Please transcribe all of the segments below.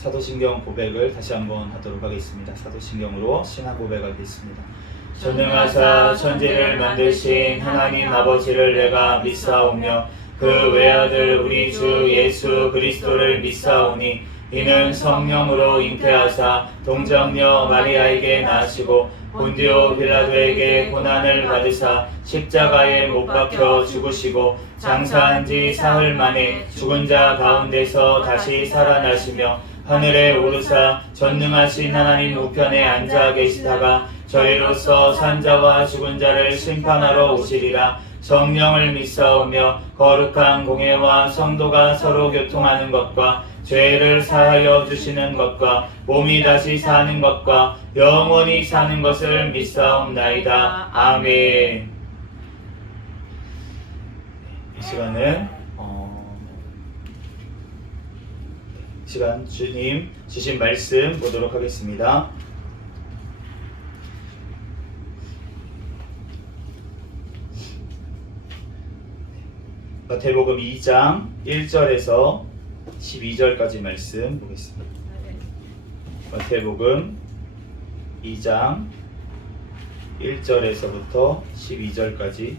사도신경 고백을 다시 한번 하도록 하겠습니다. 사도신경으로 신앙 고백하겠습니다. 전능하사 천지를 만드신 하나님 아버지를 내가 믿사오며 그 외아들 우리 주 예수 그리스도를 믿사오니 이는 성령으로 잉태하사 동정녀 마리아에게 나시고 본디오 빌라도에게 고난을 받으사 십자가에 못 박혀 죽으시고 장사한 지 사흘 만에 죽은 자 가운데서 다시 살아나시며 하늘에 오르사 전능하신 하나님 우편에 앉아 계시다가 저희로서 산자와 죽은 자를 심판하러 오시리라. 성령을 믿사오며 거룩한 공예와 성도가 서로 교통하는 것과 죄를 사하여 주시는 것과 몸이 다시 사는 것과 영원히 사는 것을 믿사옵나이다. 아멘. 이 시간 주님 주신 말씀 보도록 하겠습니다. 마태복음 2장 1절에서 12절까지 말씀 보겠습니다. 마태복음 2장 1절에서부터 12절까지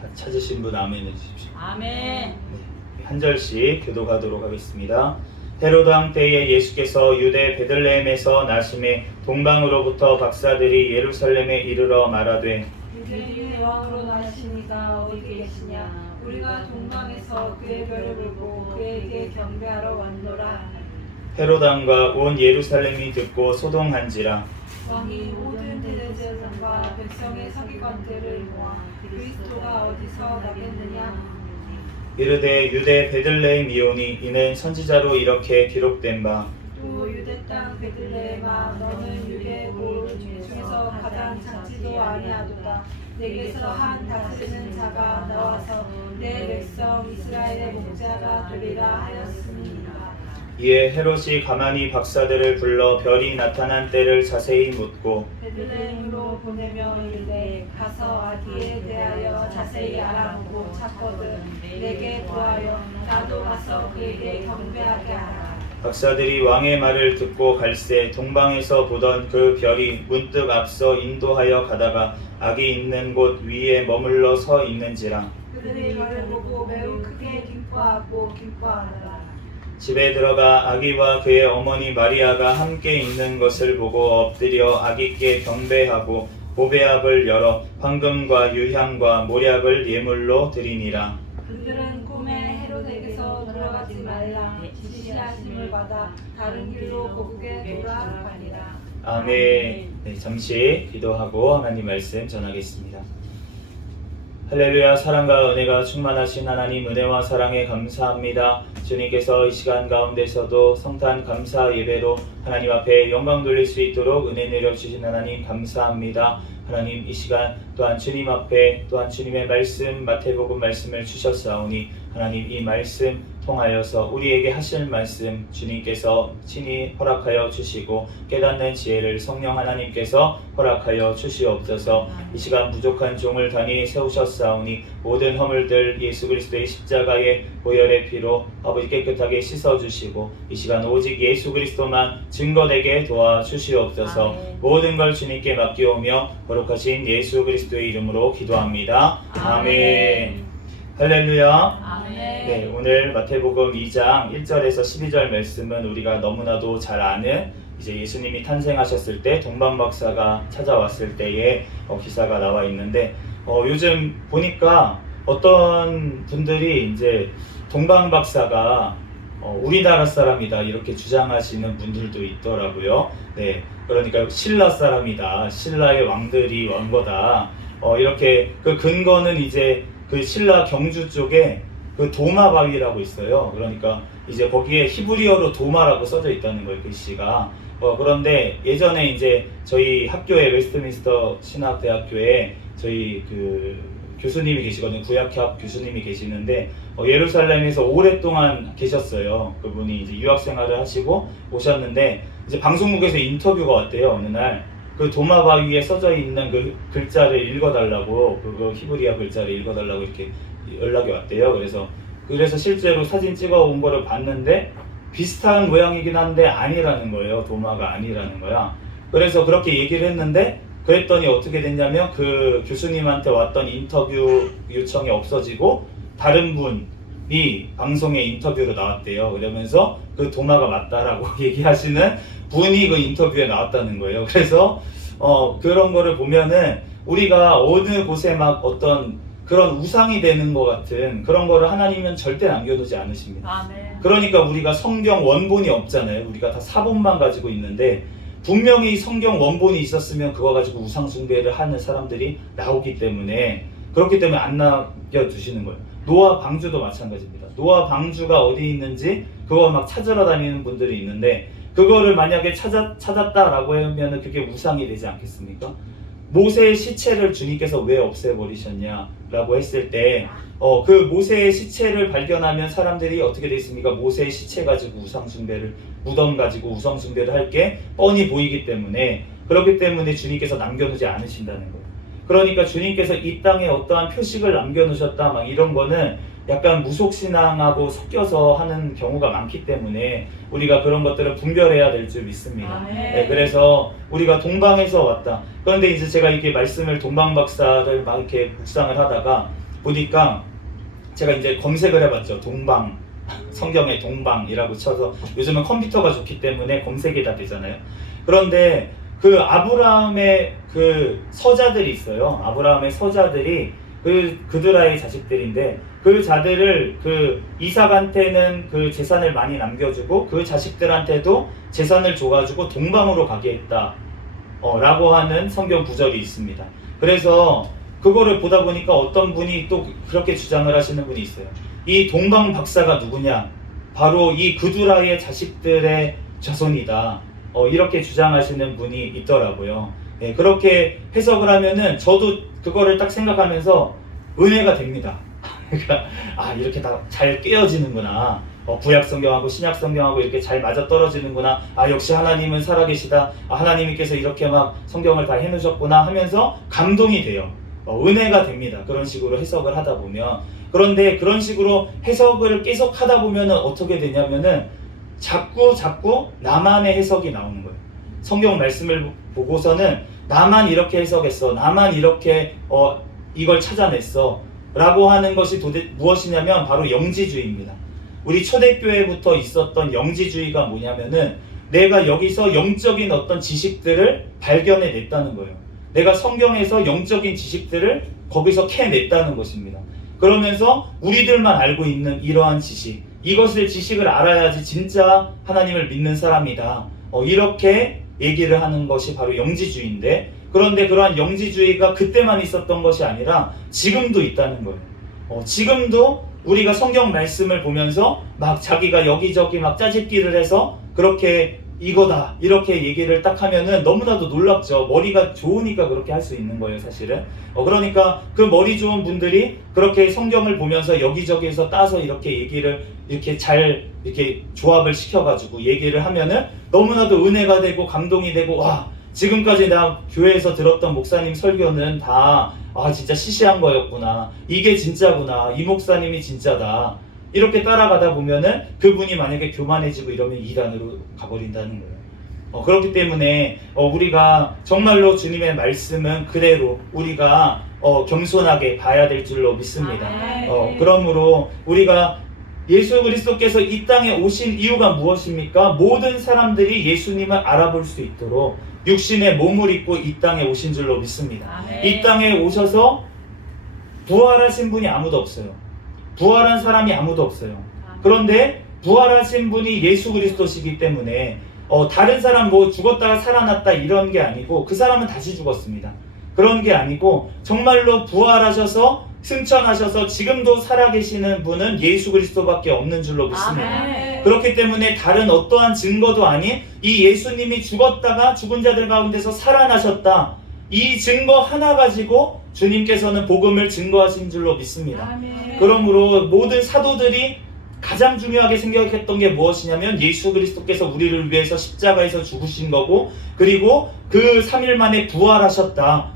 다 찾으신 분 아멘 해주십시오. 아멘. 네, 한 절씩 교독하도록 하겠습니다. 헤로드 왕 때에 예수께서 유대 베들레헴에서 나심에 동방으로부터 박사들이 예루살렘에 이르러 말하되 유대인의 왕으로 나시니가 어디 계시냐? 우리가 동방에서 그의 별을 보고 그에게 경배하러 왔노라. 헤로드 왕과 온 예루살렘이 듣고 소동한지라. 왕이 모든 대제사장과 백성의 서기관들을 모아 그리스도가 어디서 나겠느냐? 이르되 유대 베들레헴이오니 이는 선지자로 이렇게 기록된 바 또 유대 땅 베들레헴아 너는 유대 고을 중에서 가장 작지도 아니하도다. 내게서 한 다스리는 자가 나와서 내 백성 이스라엘의 목자가 되리라 하였습니다. 이에 헤롯이 가만히 박사들을 불러 별이 나타난 때를 자세히 묻고 베들레헴으로 보내며 이르되 가서 아기에 대하여 자세히 알아보고 찾거든 내게 보하여 나도 가서 그에게 경배하게 하라. 박사들이 왕의 말을 듣고 갈새 동방에서 보던 그 별이 문득 앞서 인도하여 가다가 아기 있는 곳 위에 머물러 서 있는지라. 그들이 별을 보고 매우 크게 기뻐하고 기뻐하더라. 집에 들어가 아기와 그의 어머니 마리아가 함께 있는 것을 보고 엎드려 아기께 경배하고 보배압을 열어 황금과 유향과 모략을 예물로 드리니라. 그들은 꿈에 헤롯에게서 돌아가지 말라 지시하심을 받아 다른 길로 고국에 돌아가니라. 아멘. 네, 잠시 기도하고 하나님 말씀 전하겠습니다. 할렐루야. 사랑과 은혜가 충만하신 하나님, 은혜와 사랑에 감사합니다. 주님께서 이 시간 가운데서도 성탄 감사 예배로 하나님 앞에 영광 돌릴 수 있도록 은혜 내려주신 하나님 감사합니다. 하나님, 이 시간 또한 주님 앞에 또한 주님의 말씀 마태복음 말씀을 주셨사오니 하나님 이 말씀 통하여서 우리에게 하실 말씀 주님께서 친히 허락하여 주시고 깨닫는 지혜를 성령 하나님께서 허락하여 주시옵소서. 이 시간 부족한 종을 단히 세우셨사오니 모든 허물들 예수 그리스도의 십자가의 보혈의 피로 아버지 깨끗하게 씻어주시고 이 시간 오직 예수 그리스도만 증거되게 도와주시옵소서. 아멘. 모든 걸 주님께 맡기오며 거룩하신 예수 그리스도의 이름으로 기도합니다. 아멘. 할렐루야. 아멘. 네, 오늘 마태복음 2장 1절에서 12절 말씀은 우리가 너무나도 잘 아는 이제 예수님이 탄생하셨을 때 동방박사가 찾아왔을 때의 기사가 나와 있는데 요즘 보니까 어떤 분들이 이제 동방박사가 우리나라 사람이다 이렇게 주장하시는 분들도 있더라고요. 네, 그러니까 신라 사람이다, 신라의 왕들이 온 거다. 이렇게 그 근거는 이제 그 신라 경주 쪽에 그 도마 바위라고 있어요. 그러니까 이제 거기에 히브리어로 도마라고 써져 있다는 거예요, 글씨가. 그런데 예전에 이제 저희 학교에 웨스트민스터 신학대학교에 저희 그 교수님이 계시거든요. 구약학 교수님이 계시는데 예루살렘에서 오랫동안 계셨어요. 그분이 이제 유학 생활을 하시고 오셨는데 이제 방송국에서 인터뷰가 왔대요, 어느 날. 그 도마바 위에 써져 있는 그 글자를 읽어달라고, 그 히브리어 글자를 읽어달라고 이렇게 연락이 왔대요. 그래서 실제로 사진 찍어온 거를 봤는데 비슷한 모양이긴 한데 아니라는 거예요. 도마가 아니라는 거야. 그래서 그렇게 얘기를 했는데, 그랬더니 어떻게 됐냐면 그 교수님한테 왔던 인터뷰 요청이 없어지고 다른 분이 방송에 인터뷰로 나왔대요. 그러면서 그 도마가 맞다라고 얘기하시는 분이 그 인터뷰에 나왔다는 거예요. 그래서 그런 거를 보면은 우리가 어느 곳에 막 어떤 그런 우상이 되는 것 같은 그런 거를 하나님은 절대 남겨두지 않으십니다. 아멘. 그러니까 우리가 성경 원본이 없잖아요. 우리가 다 사본만 가지고 있는데, 분명히 성경 원본이 있었으면 그거 가지고 우상 숭배를 하는 사람들이 나오기 때문에, 그렇기 때문에 안 남겨두시는 거예요. 노아 방주도 마찬가지입니다. 노아 방주가 어디 있는지 그거 막 찾으러 다니는 분들이 있는데, 그거를 만약에 찾았다라고 하면 그게 우상이 되지 않겠습니까? 모세의 시체를 주님께서 왜 없애버리셨냐라고 했을 때, 그 모세의 시체를 발견하면 사람들이 어떻게 되겠습니까? 모세의 시체 가지고 우상숭배를, 무덤 가지고 우상숭배를 할 게 뻔히 보이기 때문에, 그렇기 때문에 주님께서 남겨놓지 않으신다는 거예요. 그러니까 주님께서 이 땅에 어떠한 표식을 남겨놓으셨다 막 이런 거는 약간 무속신앙하고 섞여서 하는 경우가 많기 때문에 우리가 그런 것들을 분별해야 될 줄 믿습니다. 네, 그래서 우리가 동방에서 왔다. 그런데 이제 제가 이렇게 말씀을 동방박사를 막 이렇게 묵상을 하다가 보니까 제가 이제 검색을 해봤죠. 동방, 성경에 동방이라고 쳐서, 요즘은 컴퓨터가 좋기 때문에 검색이 다 되잖아요. 그런데 그 아브라함의 그 서자들이 있어요. 아브라함의 서자들이 그드라의 자식들인데, 그 자들을 그 이삭한테는 그 재산을 많이 남겨주고 그 자식들한테도 재산을 줘가지고 동방으로 가게 했다 라고 하는 성경 구절이 있습니다. 그래서 그거를 보다 보니까 어떤 분이 또 그렇게 주장을 하시는 분이 있어요. 이 동방 박사가 누구냐? 바로 이 그두라의 자식들의 자손이다. 이렇게 주장하시는 분이 있더라고요. 네, 그렇게 해석을 하면은 저도 그거를 딱 생각하면서 은혜가 됩니다. 그러니까 이렇게 다 잘 깨어지는구나. 구약 성경하고 신약 성경하고 이렇게 잘 맞아 떨어지는구나. 역시 하나님은 살아계시다. 하나님께서 이렇게 막 성경을 다 해놓으셨구나 하면서 감동이 돼요. 은혜가 됩니다. 그런 식으로 해석을 하다 보면. 그런데 그런 식으로 해석을 계속 하다 보면은 어떻게 되냐면은 자꾸 나만의 해석이 나오는 거예요. 성경 말씀을 보고서는 나만 이렇게 해석했어, 나만 이렇게 이걸 찾아냈어 라고 하는 것이 무엇이냐면 바로 영지주의입니다. 우리 초대교회부터 있었던 영지주의가 뭐냐면은 내가 여기서 영적인 어떤 지식들을 발견해냈다는 거예요. 내가 성경에서 영적인 지식들을 거기서 캐냈다는 것입니다. 그러면서 우리들만 알고 있는 이러한 지식, 이것을 지식을 알아야지 진짜 하나님을 믿는 사람이다. 이렇게 얘기를 하는 것이 바로 영지주의인데, 그런데 그러한 영지주의가 그때만 있었던 것이 아니라 지금도 있다는 거예요. 지금도 우리가 성경 말씀을 보면서 막 자기가 여기저기 막 짜집기를 해서 그렇게 이거다 이렇게 얘기를 딱 하면은 너무나도 놀랍죠. 머리가 좋으니까 그렇게 할 수 있는 거예요, 사실은. 그러니까 그 머리 좋은 분들이 그렇게 성경을 보면서 여기저기에서 따서 이렇게 얘기를 이렇게 잘 이렇게 조합을 시켜가지고 얘기를 하면은 너무나도 은혜가 되고 감동이 되고, 와, 지금까지 나 교회에서 들었던 목사님 설교는 다 진짜 시시한 거였구나, 이게 진짜구나, 이 목사님이 진짜다, 이렇게 따라가다 보면은 그분이 만약에 교만해지고 이러면 이단으로 가버린다는 거예요. 그렇기 때문에 우리가 정말로 주님의 말씀은 그대로 우리가 겸손하게 봐야 될 줄로 믿습니다. 그러므로 우리가 예수 그리스도께서 이 땅에 오신 이유가 무엇입니까? 모든 사람들이 예수님을 알아볼 수 있도록 육신의 몸을 입고 이 땅에 오신 줄로 믿습니다. 이 땅에 오셔서 부활하신 분이 아무도 없어요. 부활한 사람이 아무도 없어요. 그런데 부활하신 분이 예수 그리스도시기 때문에 다른 사람 뭐 죽었다가 살아났다 이런 게 아니고, 그 사람은 다시 죽었습니다. 그런 게 아니고 정말로 부활하셔서 승천하셔서 지금도 살아계시는 분은 예수 그리스도밖에 없는 줄로 믿습니다. 그렇기 때문에 다른 어떠한 증거도 아닌 이 예수님이 죽었다가 죽은 자들 가운데서 살아나셨다, 이 증거 하나 가지고 주님께서는 복음을 증거하신 줄로 믿습니다. 그러므로 모든 사도들이 가장 중요하게 생각했던 게 무엇이냐면 예수 그리스도께서 우리를 위해서 십자가에서 죽으신 거고, 그리고 그 3일 만에 부활하셨다.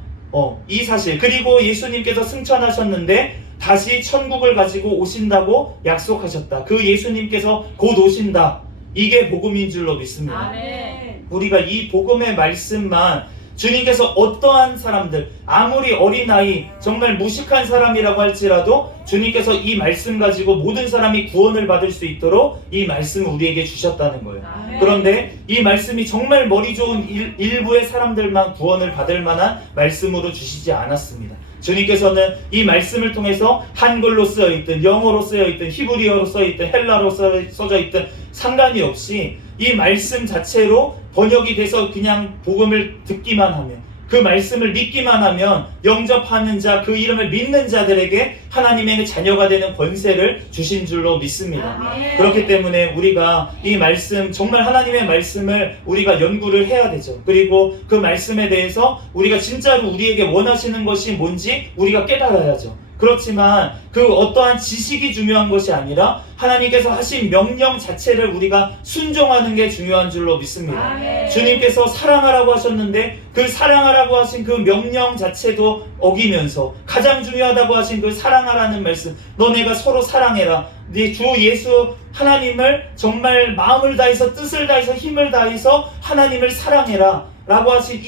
이 사실, 그리고 예수님께서 승천하셨는데 다시 천국을 가지고 오신다고 약속하셨다. 그 예수님께서 곧 오신다. 이게 복음인 줄로 믿습니다. 아멘. 우리가 이 복음의 말씀만 주님께서 어떠한 사람들, 아무리 어린아이, 정말 무식한 사람이라고 할지라도 주님께서 이 말씀 가지고 모든 사람이 구원을 받을 수 있도록 이 말씀을 우리에게 주셨다는 거예요. 아멘. 그런데 이 말씀이 정말 머리 좋은 일부의 사람들만 구원을 받을 만한 말씀으로 주시지 않았습니다. 주님께서는 이 말씀을 통해서 한글로 쓰여있든 영어로 쓰여있든 히브리어로 써있든 헬라로 써져 있든 상관이 없이 이 말씀 자체로 번역이 돼서 그냥 복음을 듣기만 하면, 그 말씀을 믿기만 하면 영접하는 자, 그 이름을 믿는 자들에게 하나님의 자녀가 되는 권세를 주신 줄로 믿습니다. 아멘. 그렇기 때문에 우리가 이 말씀, 정말 하나님의 말씀을 우리가 연구를 해야 되죠. 그리고 그 말씀에 대해서 우리가 진짜로 우리에게 원하시는 것이 뭔지 우리가 깨달아야죠. 그렇지만 그 어떠한 지식이 중요한 것이 아니라 하나님께서 하신 명령 자체를 우리가 순종하는 게 중요한 줄로 믿습니다. 아멘. 주님께서 사랑하라고 하셨는데 그 사랑하라고 하신 그 명령 자체도 어기면서 가장 중요하다고 하신 그 사랑하라는 말씀, 너네가 서로 사랑해라. 네 주 예수 하나님을 정말 마음을 다해서 뜻을 다해서 힘을 다해서 하나님을 사랑해라 라고 하신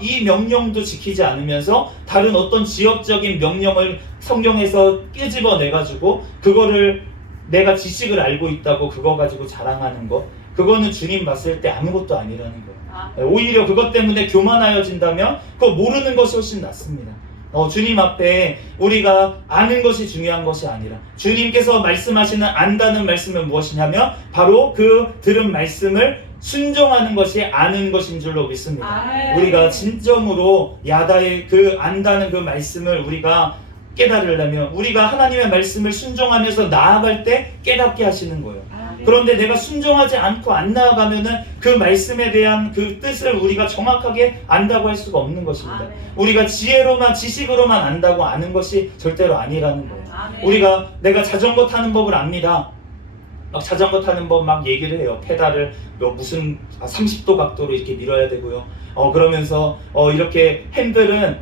이 명령도 지키지 않으면서 다른 어떤 지역적인 명령을 성경에서 끄집어내가지고 그거를 내가 지식을 알고 있다고 그거 가지고 자랑하는 거, 그거는 주님 봤을 때 아무것도 아니라는 거예요. 오히려 그것 때문에 교만하여진다면 그거 모르는 것이 훨씬 낫습니다. 주님 앞에 우리가 아는 것이 중요한 것이 아니라 주님께서 말씀하시는 안다는 말씀은 무엇이냐면 바로 그 들은 말씀을 순종하는 것이 아는 것인 줄로 믿습니다. 아멘. 우리가 진정으로 야다의 그 안다는 그 말씀을 우리가 깨달으려면 우리가 하나님의 말씀을 순종하면서 나아갈 때 깨닫게 하시는 거예요. 아멘. 그런데 내가 순종하지 않고 안 나아가면은 그 말씀에 대한 그 뜻을 우리가 정확하게 안다고 할 수가 없는 것입니다. 아멘. 우리가 지혜로만 지식으로만 안다고 아는 것이 절대로 아니라는 거예요. 아멘. 우리가 내가 자전거 타는 법을 압니다. 막 자전거 타는 법 막 얘기를 해요. 페달을 무슨 30도 각도로 이렇게 밀어야 되고요. 그러면서 이렇게 핸들은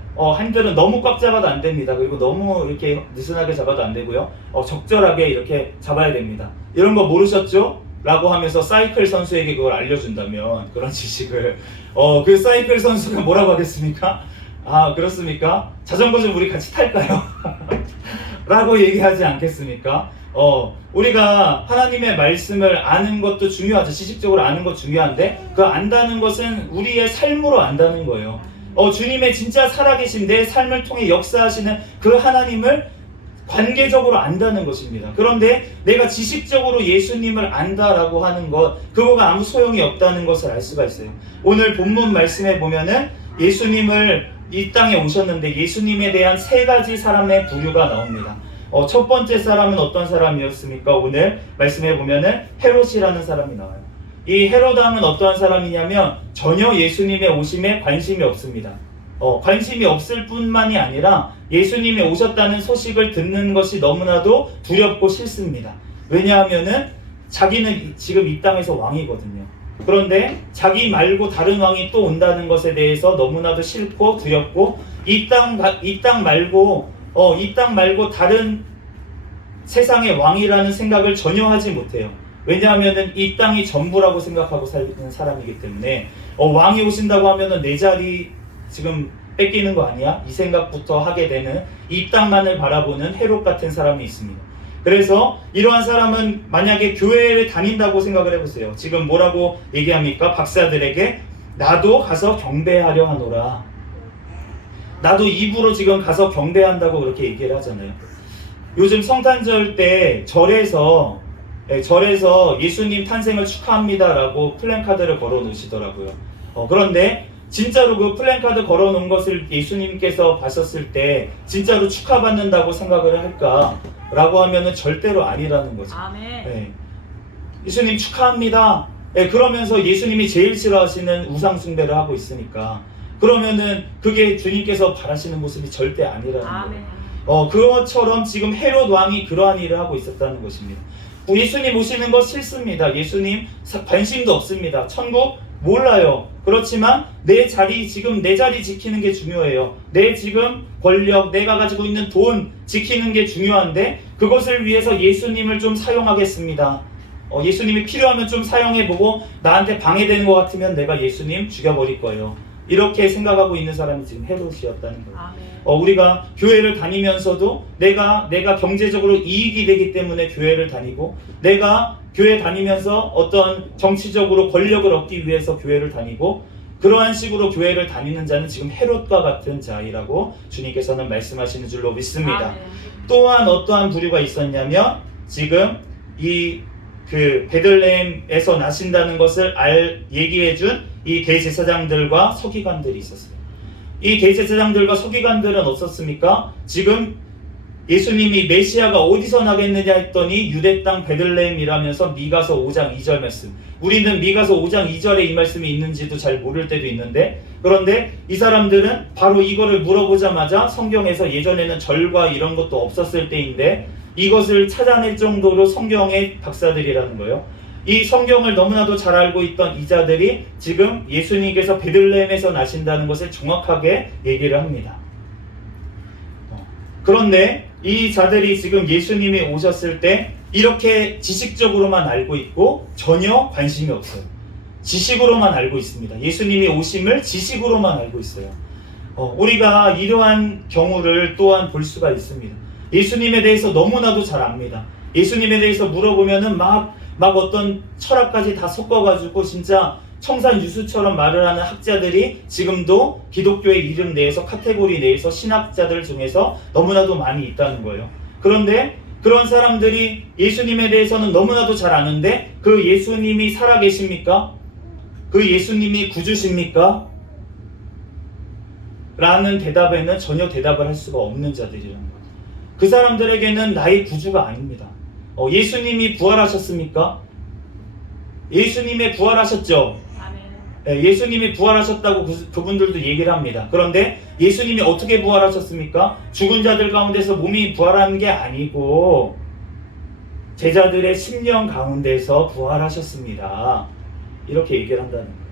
너무 꽉 잡아도 안 됩니다. 그리고 너무 이렇게 느슨하게 잡아도 안 되고요. 적절하게 이렇게 잡아야 됩니다. 이런 거 모르셨죠? 라고 하면서 사이클 선수에게 그걸 알려준다면 그런 지식을 그 사이클 선수가 뭐라고 하겠습니까? 아, 그렇습니까? 자전거 좀 우리 같이 탈까요? 라고 얘기하지 않겠습니까? 우리가 하나님의 말씀을 아는 것도 중요하죠. 지식적으로 아는 것 중요한데 그 안다는 것은 우리의 삶으로 안다는 거예요. 주님의 진짜 살아계신 내 삶을 통해 역사하시는 그 하나님을 관계적으로 안다는 것입니다. 그런데 내가 지식적으로 예수님을 안다라고 하는 것, 그거가 아무 소용이 없다는 것을 알 수가 있어요. 오늘 본문 말씀에 보면은 예수님을 이 땅에 오셨는데 예수님에 대한 3가지 사람의 부류가 나옵니다. 첫 번째 사람은 어떤 사람이었습니까? 오늘 말씀해 보면은 헤롯이라는 사람이 나와요. 이 헤롯 왕은 어떠한 사람이냐면 전혀 예수님의 오심에 관심이 없습니다. 관심이 없을 뿐만이 아니라 예수님이 오셨다는 소식을 듣는 것이 너무나도 두렵고 싫습니다. 왜냐하면은 자기는 지금 이 땅에서 왕이거든요. 그런데 자기 말고 다른 왕이 또 온다는 것에 대해서 너무나도 싫고 두렵고 이 땅 말고 다른 세상의 왕이라는 생각을 전혀 하지 못해요. 왜냐하면은 이 땅이 전부라고 생각하고 살는 사람이기 때문에 왕이 오신다고 하면은 내 자리 지금 뺏기는 거 아니야? 이 생각부터 하게 되는 이 땅만을 바라보는 헤롯 같은 사람이 있습니다. 그래서 이러한 사람은 만약에 교회를 다닌다고 생각을 해보세요. 지금 뭐라고 얘기합니까? 박사들에게 나도 가서 경배하려 하노라. 나도 입으로 지금 가서 경배한다고 그렇게 얘기를 하잖아요. 요즘 성탄절 때 절에서 예수님 탄생을 축하합니다라고 플랜카드를 걸어 놓으시더라고요. 그런데 진짜로 그 플랜카드 걸어 놓은 것을 예수님께서 봤었을 때 진짜로 축하받는다고 생각을 할까라고 하면은 절대로 아니라는 거죠. 아멘. 예수님 축하합니다. 그러면서 예수님이 제일 싫어하시는 우상 숭배를 하고 있으니까 그러면은 그게 주님께서 바라시는 모습이 절대 아니라는 거예요. 그것처럼 지금 헤롯 왕이 그러한 일을 하고 있었다는 것입니다. 예수님 오시는 거 싫습니다. 예수님 관심도 없습니다. 천국 몰라요. 그렇지만 내 자리 지키는 게 중요해요. 내 지금 권력, 내가 가지고 있는 돈 지키는 게 중요한데 그것을 위해서 예수님을 좀 사용하겠습니다. 예수님이 필요하면 좀 사용해보고 나한테 방해되는 것 같으면 내가 예수님 죽여버릴 거예요. 이렇게 생각하고 있는 사람이 지금 헤롯이었다는 거예요. 우리가 교회를 다니면서도 내가 경제적으로 이익이 되기 때문에 교회를 다니고, 내가 교회 다니면서 어떤 정치적으로 권력을 얻기 위해서 교회를 다니고, 그러한 식으로 교회를 다니는 자는 지금 헤롯과 같은 자이라고 주님께서는 말씀하시는 줄로 믿습니다. 또한 어떠한 부류가 있었냐면, 지금 그 베들레헴에서 나신다는 것을 얘기해준 이 대제사장들과 서기관들이 있었어요. 이 대제사장들과 서기관들은 어떻습니까? 지금 예수님이 메시아가 어디서 나겠느냐 했더니 유대 땅 베들레헴이라면서 미가서 5장 2절 말씀. 우리는 미가서 5장 2절에 이 말씀이 있는지도 잘 모를 때도 있는데, 그런데 이 사람들은 바로 이거를 물어보자마자 성경에서 예전에는 절과 이런 것도 없었을 때인데 이것을 찾아낼 정도로 성경의 박사들이라는 거예요. 이 성경을 너무나도 잘 알고 있던 이 자들이 지금 예수님께서 베들레헴에서 나신다는 것을 정확하게 얘기를 합니다. 그런데 이 자들이 지금 예수님이 오셨을 때 이렇게 지식적으로만 알고 있고 전혀 관심이 없어요. 지식으로만 알고 있습니다. 예수님이 오심을 지식으로만 알고 있어요. 우리가 이러한 경우를 또한 볼 수가 있습니다. 예수님에 대해서 너무나도 잘 압니다. 예수님에 대해서 물어보면은 막 어떤 철학까지 다 섞어가지고 진짜 청산유수처럼 말을 하는 학자들이 지금도 기독교의 이름 내에서, 카테고리 내에서 신학자들 중에서 너무나도 많이 있다는 거예요. 그런데 그런 사람들이 예수님에 대해서는 너무나도 잘 아는데 그 예수님이 살아계십니까? 그 예수님이 구주십니까? 라는 대답에는 전혀 대답을 할 수가 없는 자들이라는 거예요. 그 사람들에게는 나의 구주가 아닙니다. 예수님이 부활하셨습니까? 예수님이 부활하셨죠? 네, 예수님이 부활하셨다고 그분들도 얘기를 합니다. 그런데 예수님이 어떻게 부활하셨습니까? 죽은 자들 가운데서 몸이 부활한 게 아니고 제자들의 심령 가운데서 부활하셨습니다. 이렇게 얘기를 한다는 거예요.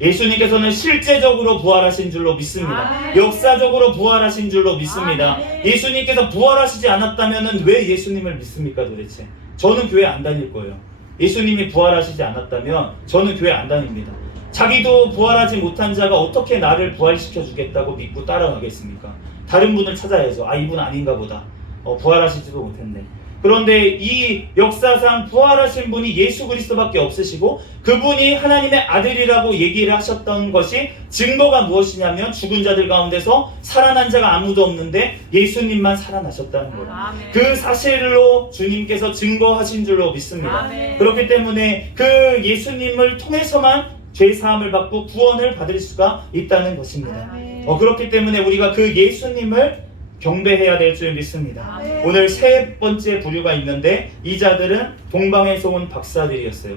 예수님께서는 실제적으로 부활하신 줄로 믿습니다. 역사적으로 부활하신 줄로 믿습니다. 예수님께서 부활하시지 않았다면 왜 예수님을 믿습니까 도대체? 저는 교회 안 다닐 거예요. 예수님이 부활하시지 않았다면 저는 교회 안 다닙니다. 자기도 부활하지 못한 자가 어떻게 나를 부활시켜 주겠다고 믿고 따라가겠습니까? 다른 분을 찾아야죠. 이분 아닌가 보다. 부활하시지도 못했네. 그런데 이 역사상 부활하신 분이 예수 그리스도밖에 없으시고 그분이 하나님의 아들이라고 얘기를 하셨던 것이 증거가 무엇이냐면 죽은 자들 가운데서 살아난 자가 아무도 없는데 예수님만 살아나셨다는 거예요. 그 사실로 주님께서 증거하신 줄로 믿습니다. 그렇기 때문에 그 예수님을 통해서만 죄사함을 받고 구원을 받을 수가 있다는 것입니다. 그렇기 때문에 우리가 그 예수님을 경배해야 될 줄 믿습니다. 오늘 세 번째 부류가 있는데 이 자들은 동방에서 온 박사들이었어요.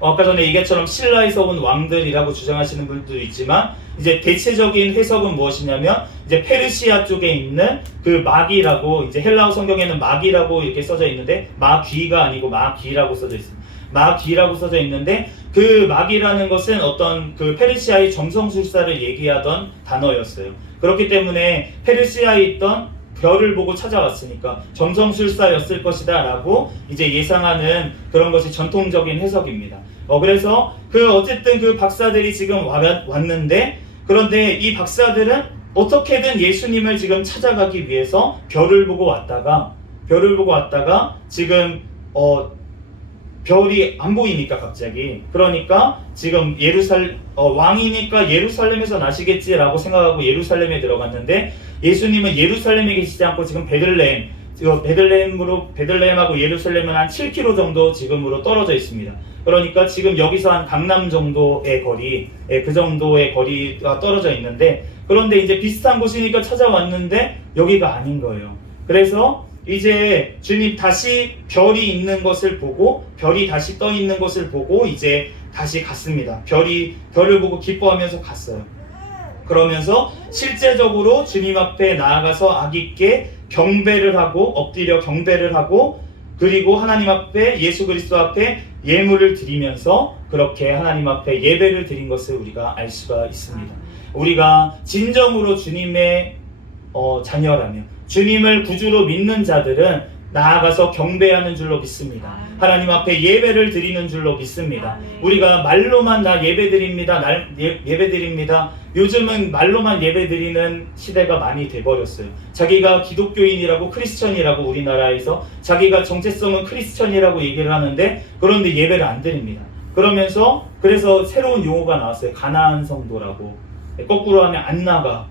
아까 전에 얘기처럼 신라에서 온 왕들이라고 주장하시는 분들도 있지만 이제 대체적인 해석은 무엇이냐면 이제 페르시아 쪽에 있는 그 마귀라고, 이제 헬라어 성경에는 마귀라고 이렇게 써져 있는데 마귀가 아니고 마귀라고 써져 있습니다. 마귀라고 써져 있는데 그 마귀라는 것은 어떤 그 페르시아의 점성술사를 얘기하던 단어였어요. 그렇기 때문에 페르시아에 있던 별을 보고 찾아왔으니까 점성술사였을 것이다 라고 이제 예상하는 그런 것이 전통적인 해석입니다. 그래서 어쨌든 그 박사들이 지금 왔는데, 그런데 이 박사들은 어떻게든 예수님을 지금 찾아가기 위해서 별을 보고 왔다가 지금 별이 안 보이니까 갑자기, 그러니까 지금 왕이니까 예루살렘에서 나시겠지라고 생각하고 예루살렘에 들어갔는데 예수님은 예루살렘에 계시지 않고 지금 베들레헴하고 예루살렘은 한 7km 정도 지금으로 떨어져 있습니다. 그러니까 지금 여기서 한 강남 정도의 거리, 그 정도의 거리가 떨어져 있는데, 그런데 이제 비슷한 곳이니까 찾아왔는데 여기가 아닌 거예요. 그래서 이제 주님 다시 별이 있는 것을 보고, 별이 다시 떠 있는 것을 보고 이제 다시 갔습니다. 별을 보고 기뻐하면서 갔어요. 그러면서 실제적으로 주님 앞에 나아가서 아기께 경배를 하고, 엎드려 경배를 하고, 그리고 하나님 앞에, 예수 그리스도 앞에 예물을 드리면서 그렇게 하나님 앞에 예배를 드린 것을 우리가 알 수가 있습니다. 우리가 진정으로 주님의 자녀라면, 주님을 구주로 믿는 자들은 나아가서 경배하는 줄로 믿습니다. 하나님 앞에 예배를 드리는 줄로 믿습니다. 우리가 말로만 나 예배드립니다. 예배드립니다. 요즘은 말로만 예배드리는 시대가 많이 돼버렸어요. 자기가 기독교인이라고, 크리스천이라고, 우리나라에서 자기가 정체성은 크리스천이라고 얘기를 하는데, 그런데 예배를 안 드립니다. 그래서 새로운 용어가 나왔어요. 가나안 성도라고. 거꾸로 하면 안 나가.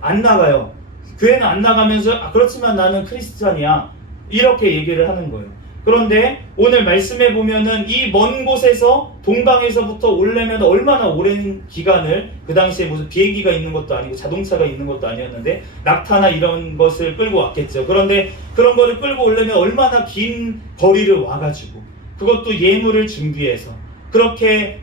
안 나가요. 교회는 안 나가면서 그렇지만 나는 크리스천이야, 이렇게 얘기를 하는 거예요. 그런데 오늘 말씀해 보면은 이 먼 곳에서 동방에서부터 오려면 얼마나 오랜 기간을, 그 당시에 무슨 비행기가 있는 것도 아니고 자동차가 있는 것도 아니었는데 낙타나 이런 것을 끌고 왔겠죠. 그런데 그런 거를 끌고 오려면 얼마나 긴 거리를 와가지고, 그것도 예물을 준비해서 그렇게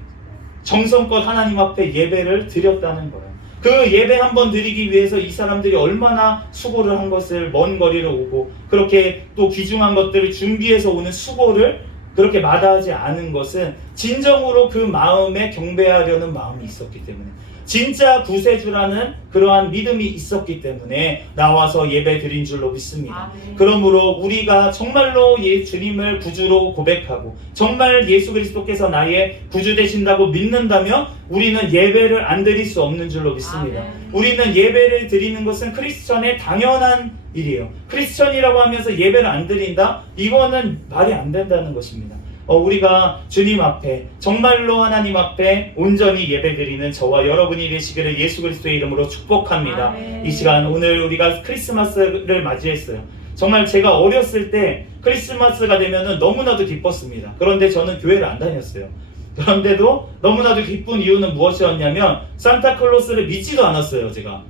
정성껏 하나님 앞에 예배를 드렸다는 거예요. 그 예배 한번 드리기 위해서 이 사람들이 얼마나 수고를 한 것을, 먼 거리를 오고 그렇게 또 귀중한 것들을 준비해서 오는 수고를 그렇게 마다하지 않은 것은 진정으로 그 마음에 경배하려는 마음이 있었기 때문에, 진짜 구세주라는 그러한 믿음이 있었기 때문에 나와서 예배 드린 줄로 믿습니다. 그러므로 우리가 정말로 주님을 구주로 고백하고 정말 예수 그리스도께서 나의 구주 되신다고 믿는다면 우리는 예배를 안 드릴 수 없는 줄로 믿습니다. 우리는 예배를 드리는 것은 크리스천의 당연한 일이에요. 크리스천이라고 하면서 예배를 안 드린다? 이거는 말이 안 된다는 것입니다. 우리가 주님 앞에, 정말로 하나님 앞에 온전히 예배드리는 저와 여러분이 되시기를 예수 그리스도의 이름으로 축복합니다. 이 시간, 오늘 우리가 크리스마스를 맞이했어요. 정말 제가 어렸을 때 크리스마스가 되면은 너무나도 기뻤습니다. 그런데 저는 교회를 안 다녔어요. 그런데도 너무나도 기쁜 이유는 무엇이었냐면 산타클로스를 믿지도 않았어요, 제가.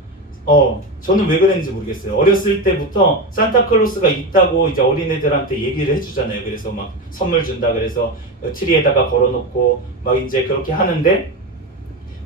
저는 왜 그랬는지 모르겠어요. 어렸을 때부터 산타클로스가 있다고 이제 어린애들한테 얘기를 해주잖아요. 그래서 막 선물 준다 그래서 트리에다가 걸어놓고 막 이제 그렇게 하는데,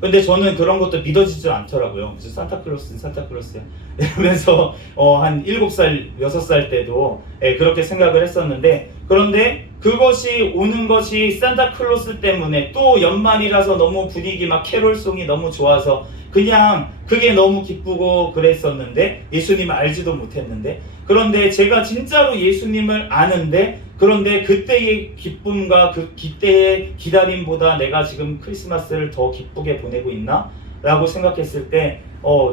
근데 저는 그런 것도 믿어지지 않더라고요. 그래서 산타클로스는 산타클로스야 이러면서 한 7살, 6살 때도 그렇게 생각을 했었는데, 그런데 그것이 오는 것이 산타클로스 때문에, 또 연말이라서 너무 분위기 막 캐롤송이 너무 좋아서 그냥 그게 너무 기쁘고 그랬었는데, 예수님을 알지도 못했는데, 그런데 제가 진짜로 예수님을 아는데, 그런데 그때의 기쁨과 그때의 기다림보다 내가 지금 크리스마스를 더 기쁘게 보내고 있나? 라고 생각했을 때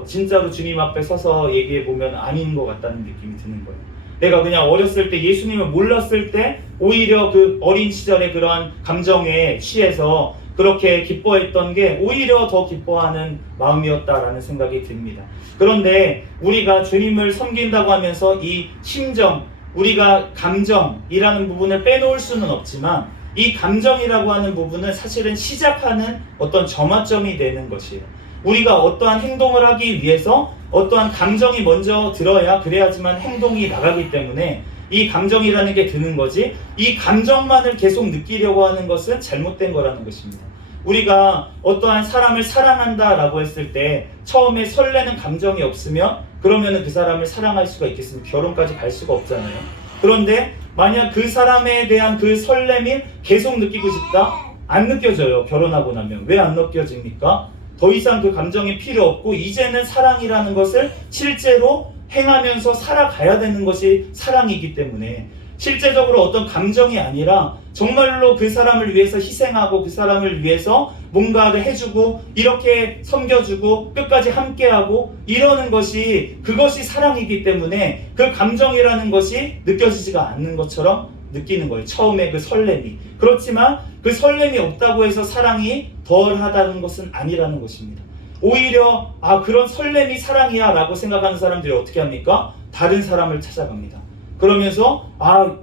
진짜로 주님 앞에 서서 얘기해보면 아닌 것 같다는 느낌이 드는 거예요. 내가 그냥 어렸을 때 예수님을 몰랐을 때 오히려 그 어린 시절의 그러한 감정에 취해서 그렇게 기뻐했던 게 오히려 더 기뻐하는 마음이었다라는 생각이 듭니다. 그런데 우리가 주님을 섬긴다고 하면서 이 심정, 우리가 감정이라는 부분을 빼놓을 수는 없지만, 이 감정이라고 하는 부분은 사실은 시작하는 어떤 점화점이 되는 것이에요. 우리가 어떠한 행동을 하기 위해서 어떠한 감정이 먼저 들어야, 그래야지만 행동이 나가기 때문에 이 감정이라는 게 드는 거지, 이 감정만을 계속 느끼려고 하는 것은 잘못된 거라는 것입니다. 우리가 어떠한 사람을 사랑한다라고 했을 때 처음에 설레는 감정이 없으면 그러면 그 사람을 사랑할 수가 있겠습니까? 결혼까지 갈 수가 없잖아요. 그런데 만약 그 사람에 대한 그 설렘이 계속 느끼고 싶다? 안 느껴져요. 결혼하고 나면. 왜 안 느껴집니까? 더 이상 그 감정이 필요 없고 이제는 사랑이라는 것을 실제로 행하면서 살아가야 되는 것이 사랑이기 때문에, 실제적으로 어떤 감정이 아니라 정말로 그 사람을 위해서 희생하고 그 사람을 위해서 뭔가를 해주고 이렇게 섬겨주고 끝까지 함께하고 이러는 것이, 그것이 사랑이기 때문에 그 감정이라는 것이 느껴지지가 않는 것처럼 느끼는 거예요. 처음에 그 설렘이. 그렇지만 그 설렘이 없다고 해서 사랑이 덜하다는 것은 아니라는 것입니다. 오히려 그런 설렘이 사랑이야 라고 생각하는 사람들이 어떻게 합니까? 다른 사람을 찾아갑니다. 그러면서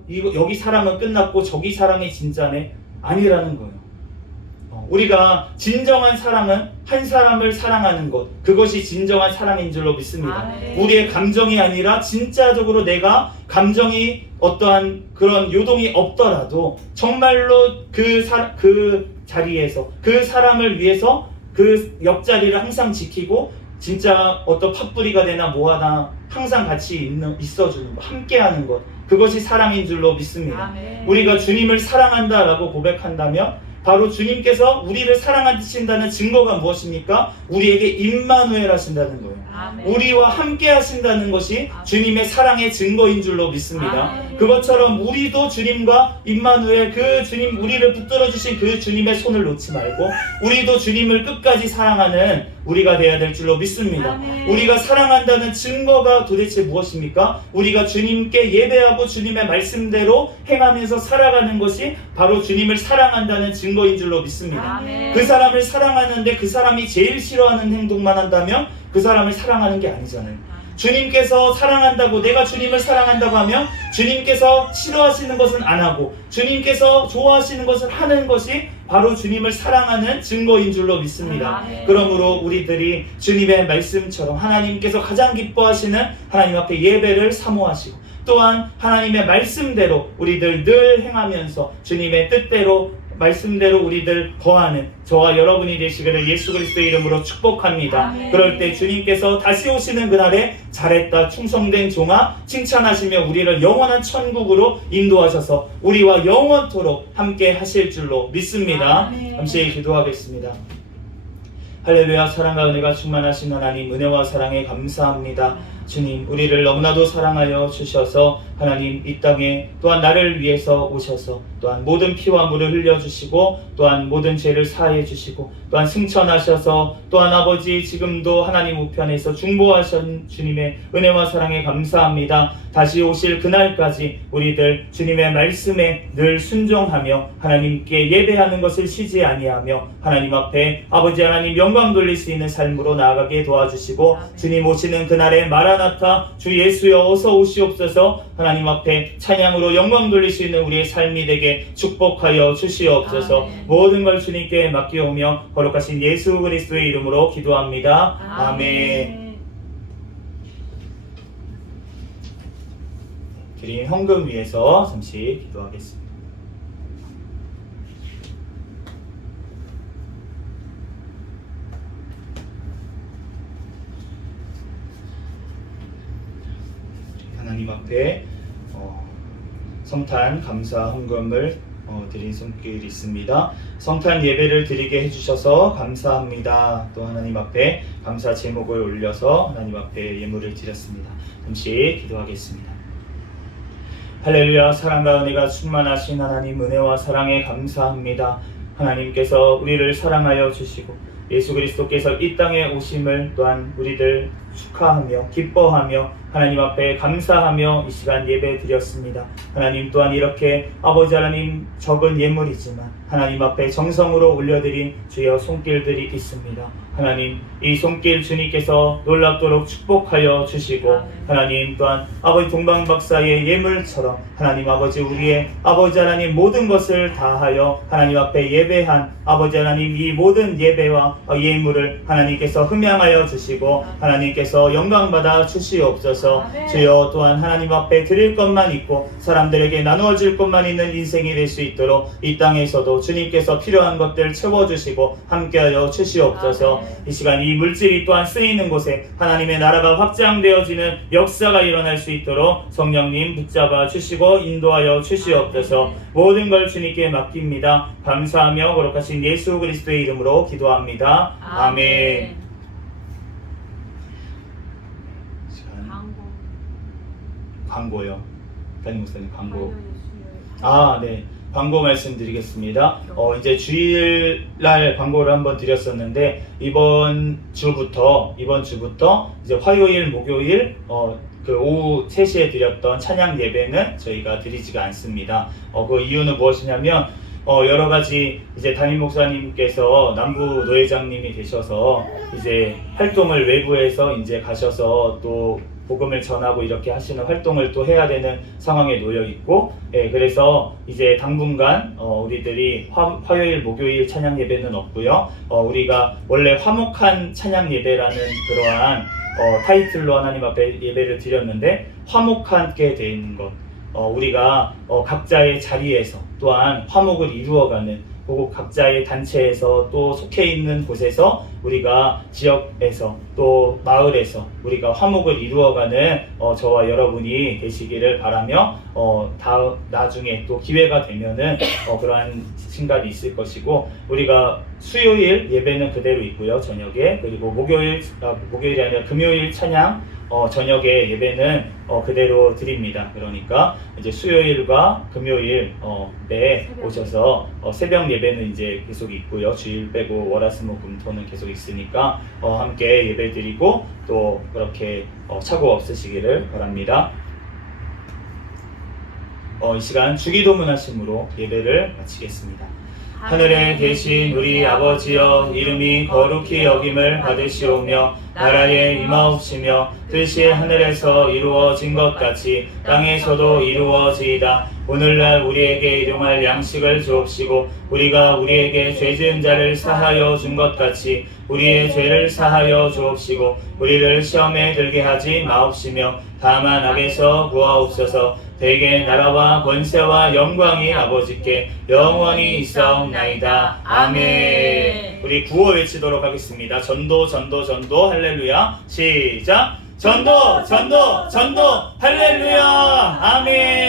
여기 사랑은 끝났고 저기 사랑이 진짜네? 아니라는 거예요. 우리가 진정한 사랑은 한 사람을 사랑하는 것, 그것이 진정한 사랑인 줄로 믿습니다. 우리의 감정이 아니라 진짜적으로 내가 감정이 어떠한 그런 요동이 없더라도 정말로 그 자리에서 그 사람을 위해서 그 옆자리를 항상 지키고, 진짜 어떤 팥뿌리가 되나 뭐하나 항상 같이 있어주는 것, 함께하는 것, 그것이 사랑인 줄로 믿습니다. 우리가 주님을 사랑한다라고 고백한다면 바로 주님께서 우리를 사랑하신다는 증거가 무엇입니까? 우리에게 임마누엘 하신다는 거예요. 아멘. 우리와 함께 하신다는 것이 주님의 사랑의 증거인 줄로 믿습니다. 아멘. 그것처럼 우리도 주님과 임마누엘, 그 주님, 우리를 붙들어 주신 그 주님의 손을 놓지 말고 우리도 주님을 끝까지 사랑하는 우리가 되어야 될 줄로 믿습니다. 아멘. 우리가 사랑한다는 증거가 도대체 무엇입니까? 우리가 주님께 예배하고 주님의 말씀대로 행하면서 살아가는 것이 바로 주님을 사랑한다는 증거인 줄로 믿습니다. 아멘. 그 사람을 사랑하는데 그 사람이 제일 싫어하는 행동만 한다면 그 사람을 사랑하는 게 아니잖아요. 주님께서 사랑한다고, 내가 주님을 사랑한다고 하면 주님께서 싫어하시는 것은 안 하고 주님께서 좋아하시는 것을 하는 것이 바로 주님을 사랑하는 증거인 줄로 믿습니다. 아멘. 그러므로 우리들이 주님의 말씀처럼 하나님께서 가장 기뻐하시는 하나님 앞에 예배를 사모하시고 또한 하나님의 말씀대로 우리들 늘 행하면서 주님의 뜻대로 말씀대로 우리들 거하는 저와 여러분이 되시기를 예수 그리스도의 이름으로 축복합니다. 아멘. 그럴 때 주님께서 다시 오시는 그날에 잘했다 충성된 종아 칭찬하시며 우리를 영원한 천국으로 인도하셔서 우리와 영원토록 함께 하실 줄로 믿습니다. 아멘. 잠시 기도하겠습니다. 할렐루야. 사랑과 은혜가 충만하신 하나님, 은혜와 사랑에 감사합니다. 주님, 우리를 너무나도 사랑하여 주셔서 하나님 이 땅에 또한 나를 위해서 오셔서 또한 모든 피와 물을 흘려주시고 또한 모든 죄를 사하여 주시고 또한 승천하셔서 또한 아버지 지금도 하나님 우편에서 중보하신 주님의 은혜와 사랑에 감사합니다. 다시 오실 그날까지 우리들 주님의 말씀에 늘 순종하며 하나님께 예배하는 것을 쉬지 아니하며 하나님 앞에 아버지 하나님 영광 돌릴 수 있는 삶으로 나아가게 도와주시고 주님 오시는 그날에 마라나타 주 예수여 어서 오시옵소서 하나님 앞에 찬양으로 영광 돌릴 수 있는 우리의 삶이 되게 축복하여 주시옵소서. 아멘. 모든 걸 주님께 맡기오며 거룩하신 예수 그리스도의 이름으로 기도합니다. 아멘. 드린 헌금 위해서 잠시 기도하겠습니다. 하나님 앞에 성탄 감사 헌금을 드린 손길이 있습니다. 성탄 예배를 드리게 해주셔서 감사합니다. 또 하나님 앞에 감사 제목을 올려서 하나님 앞에 예물을 드렸습니다. 잠시 기도하겠습니다. 할렐루야. 사랑과 은혜가 충만하신 하나님, 은혜와 사랑에 감사합니다. 하나님께서 우리를 사랑하여 주시고 예수 그리스도께서 이 땅에 오심을 또한 우리들 축하하며 기뻐하며 하나님 앞에 감사하며 이 시간 예배 드렸습니다. 하나님 또한 이렇게 아버지 하나님 적은 예물이지만 하나님 앞에 정성으로 올려드린 주여 손길들이 있습니다. 하나님 이 손길 주님께서 놀랍도록 축복하여 주시고 하나님 또한 아버지 동방박사의 예물처럼 하나님 아버지 우리의 아버지 하나님 모든 것을 다하여 하나님 앞에 예배한 아버지 하나님 이 모든 예배와 예물을 하나님께서 흠양하여 주시고 하나님께서 영광받아 주시옵소서. 주여 또한 하나님 앞에 드릴 것만 있고 사람들에게 나누어질 것만 있는 인생이 될 수 있도록 이 땅에서도 주님께서 필요한 것들 채워주시고 함께하여 주시옵소서. 이 시간 이 물질이 또한 쓰이는 곳에 하나님의 나라가 확장되어지는 역사가 일어날 수 있도록 성령님 붙잡아 주시고 인도하여 주시옵소서. 모든 걸 주님께 맡깁니다. 감사하며 거룩하신 예수 그리스도의 이름으로 기도합니다. 아멘. 광고요. 담임 목사님 광고. 네. 광고 말씀드리겠습니다. 이제 주일날 광고를 한번 드렸었는데 이번 주부터 이제 화요일, 목요일 그 오후 3시에 드렸던 찬양 예배는 저희가 드리지가 않습니다. 그 이유는 무엇이냐면 여러 가지 이제 담임 목사님께서 남부 노회장님이 되셔서 이제 활동을 외부에서 이제 가셔서 또 복음을 전하고 이렇게 하시는 활동을 또 해야 되는 상황에 놓여 있고, 그래서 이제 당분간 우리들이 화요일, 목요일 찬양 예배는 없고요. 우리가 원래 화목한 찬양 예배라는 그러한 타이틀로 하나님 앞에 예배를 드렸는데 화목하게 되는 것, 우리가 각자의 자리에서 또한 화목을 이루어가는 그리고 각자의 단체에서 또 속해 있는 곳에서 우리가 지역에서 또 마을에서 우리가 화목을 이루어가는 저와 여러분이 되시기를 바라며 나중에 또 기회가 되면은 그러한 신갈이 있을 것이고, 우리가 수요일 예배는 그대로 있고요, 저녁에. 그리고 목요일이 아니라 금요일 찬양 저녁에 예배는 그대로 드립니다. 그러니까 이제 수요일과 금요일 오셔서 새벽 예배는 이제 계속 있고요. 주일 빼고 월화수목금토는 계속 있으니까 함께 예배 드리고 또 그렇게 착오 없으시기를 바랍니다. 이 시간 주기도문 하심으로 예배를 마치겠습니다. 하늘에 계신 우리 아버지여, 이름이 거룩히 여김을 받으시오며 나라에 임하옵시며 뜻이 하늘에서 이루어진 것 같이 땅에서도 이루어지이다. 오늘날 우리에게 일용할 양식을 주옵시고 우리가 우리에게 죄 지은 자를 사하여 준 것 같이 우리의 죄를 사하여 주옵시고 우리를 시험에 들게 하지 마옵시며 다만 악에서 구하옵소서. 대개 나라와 권세와 영광이 아버지께 영원히 있사옵나이다. 아멘. 우리 구호 외치도록 하겠습니다. 전도 전도 전도 할렐루야. 시작. 전도 전도 전도 할렐루야. 아멘.